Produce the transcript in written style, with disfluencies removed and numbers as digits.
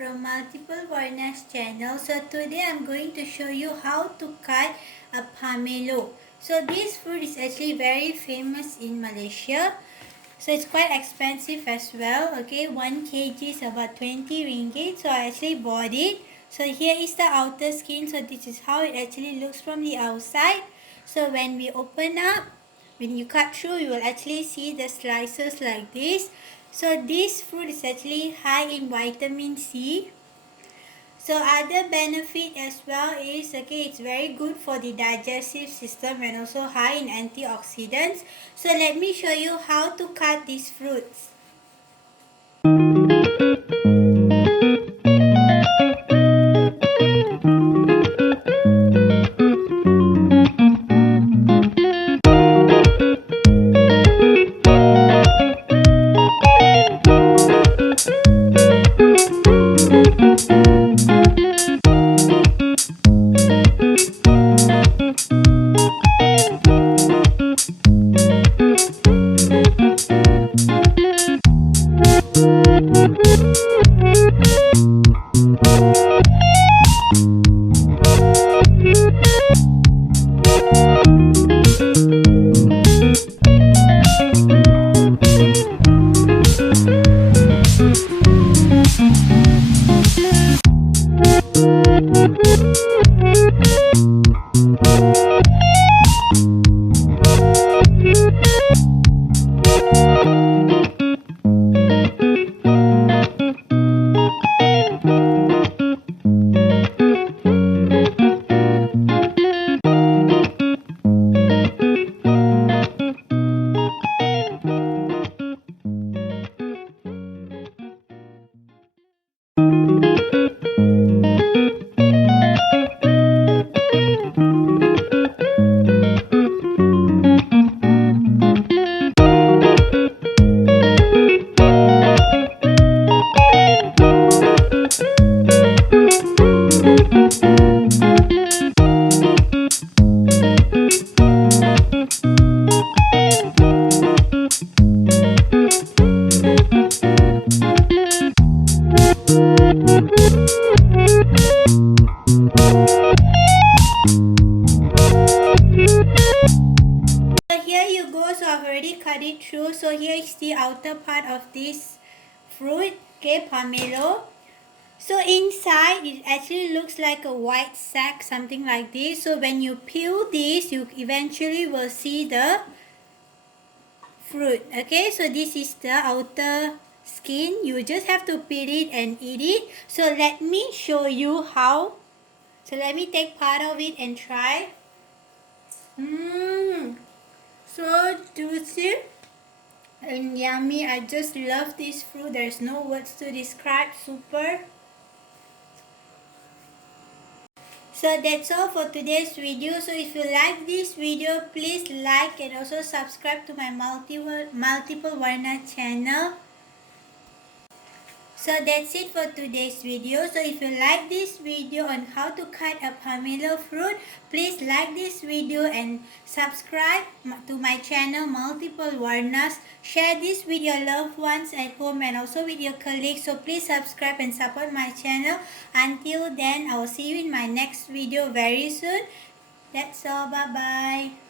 from Multiplewarnas channel. So today I'm going to show you how to cut a pomelo. So this fruit is actually very famous in Malaysia. So it's quite expensive as well. Okay, 1 kg is about 20 ringgit. So I actually bought it. So here is the outer skin. So this is how it actually looks from the outside. So when we open up, when you cut through, you will actually see the slices like this. So this fruit is actually high in vitamin C. So other benefit as well is, okay, it's very good for the digestive system and also high in antioxidants. So let me show you how to cut these fruits. So I've already cut it through. So here is the outer part of this fruit, okay, pomelo. So inside it actually looks like a white sack, something like this. So when you peel this, you eventually will see the fruit. Okay, so this is the outer skin. You just have to peel it and eat it. So let me show you how. So let me take part of it and try. So juicy and yummy. I just love this fruit. There's no words to describe. Super. So that's all for today's video. So if you like this video, please like and also subscribe to my Multiplewarnas channel. So that's it for today's video. So if you like this video on how to cut a pomelo fruit, please like this video and subscribe to my channel Multiplewarnas. Share this with your loved ones at home and also with your colleagues. So please subscribe and support my channel. Until then, I will see you in my next video very soon. That's all. Bye bye.